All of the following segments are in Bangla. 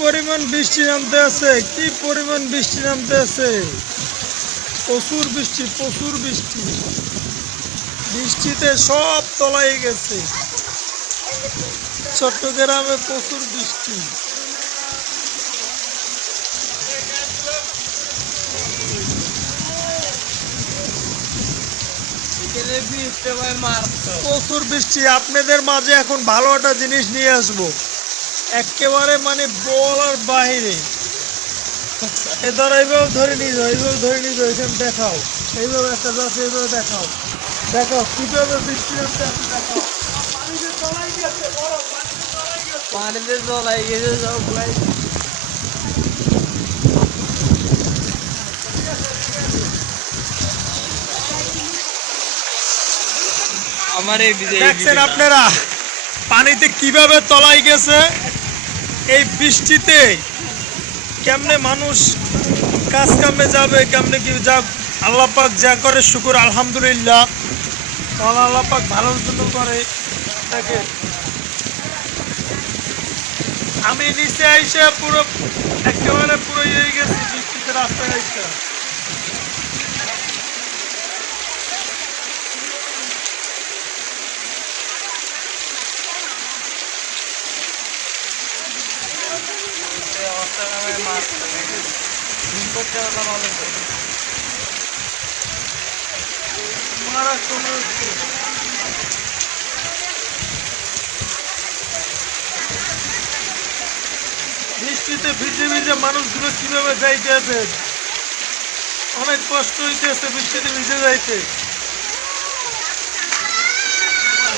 পরিমাণ বৃষ্টি নামতে আছে, কি পরিমাণ বৃষ্টি নামতে আছে। প্রচুর বৃষ্টি, প্রচুর বৃষ্টি। বৃষ্টিতে সব তলায় গেছে। চট্টগ্রামে প্রচুর বৃষ্টি। প্রচুর বৃষ্টি। আপনাদের মাঝে এখন ভালো একটা জিনিস নিয়ে আসবো, একেবারে মানে বলার বাহিরে। এ ধরো এইভাবে ধরে নিয়ে যাও, এইভাবে ধরে নিয়ে যাও, এখানে দেখাও, এইভাবে একটা যাচ্ছে, এইভাবে দেখাও, দেখাও কিভাবে বৃষ্টি হচ্ছে, দেখাও। পানিতে তলাই গেছে সব ভাই। আমার এই দেখছেন আপনারা পানিতে কিভাবে তলাই গেছে। এই বৃষ্টিতে কেমনে মানুষ কাজ কামে যাবে, কেমনে কি যা আল্লাহ পাক যা করে শুকুর আলহামদুলিল্লাহ। আল্লাহ পাক ভালোর জন্য করে তাকে। আমি নিচে আইসে পুরো একেবারে পুরো ইয়ে গেছি বৃষ্টিতে রাস্তায় আইসা। বৃষ্টিতে ভিজে ভিজে মানুষগুলো কিভাবে যাইতে আছে, অনেক কষ্ট হইতেছে বৃষ্টিতে ভিজে যাইতে।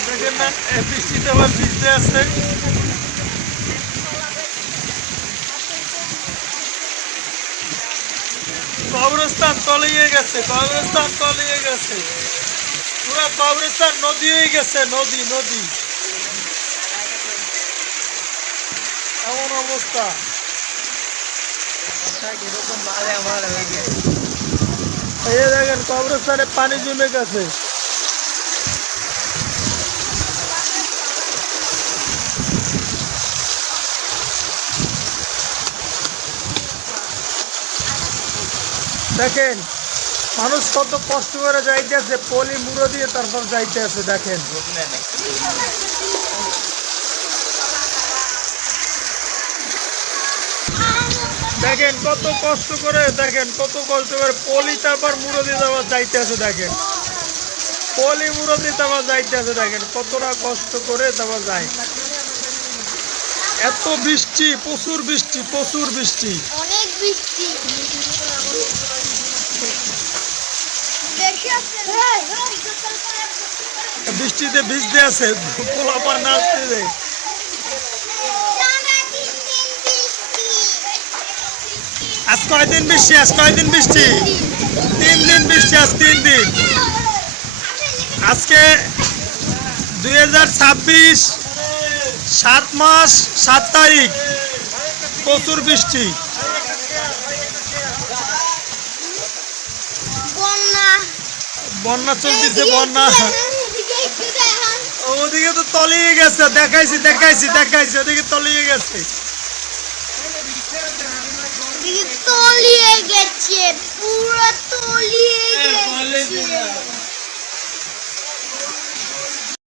দেখেন না বৃষ্টিতে আবার ভিজতে আছে। কবরস্থান তলিয়ে গেছে, কবরস্থান তলিয়ে গেছে, পুরো কবরস্থান নদী হয়ে গেছে, নদী নদী, এমন অবস্থা। এই দেখেন কবরস্থানে পানি জমে গেছে। দেখেন মানুষ কত কষ্ট করে যাইতেছে, পলি মুড়ো দিয়ে তারপর যাইতে আছে। দেখেন দেখেন কত কষ্ট করে, দেখেন কত কষ্ট করে পলি তারপর মুড়ো দিয়ে তারপর যাইতে আছে। দেখেন পলি মুড়ো দিয়ে তারপর যাইতে আছে। দেখেন কতটা কষ্ট করে তারপর যায়। এত বৃষ্টি, প্রচুর বৃষ্টি, প্রচুর বৃষ্টি, অনেক বৃষ্টি। বৃষ্টিতে ভিজতে আছে, পোলাপান নাচতে যায়। আজ কয়দিন বৃষ্টি, আজ কয়দিন বৃষ্টি, 3 দিন বৃষ্টি, আজ 3 দিন। আজকে 2026 7 মাস 7 তারিখ। প্রচুর বৃষ্টি, বন্যা চলতেছে, বন্যা। ওদিকে তো তলিয়ে গেছে, দেখাইছি দেখাইছি দেখাইছি, ওদিকে তলিয়ে গেছে। তলিয়ে গেছে।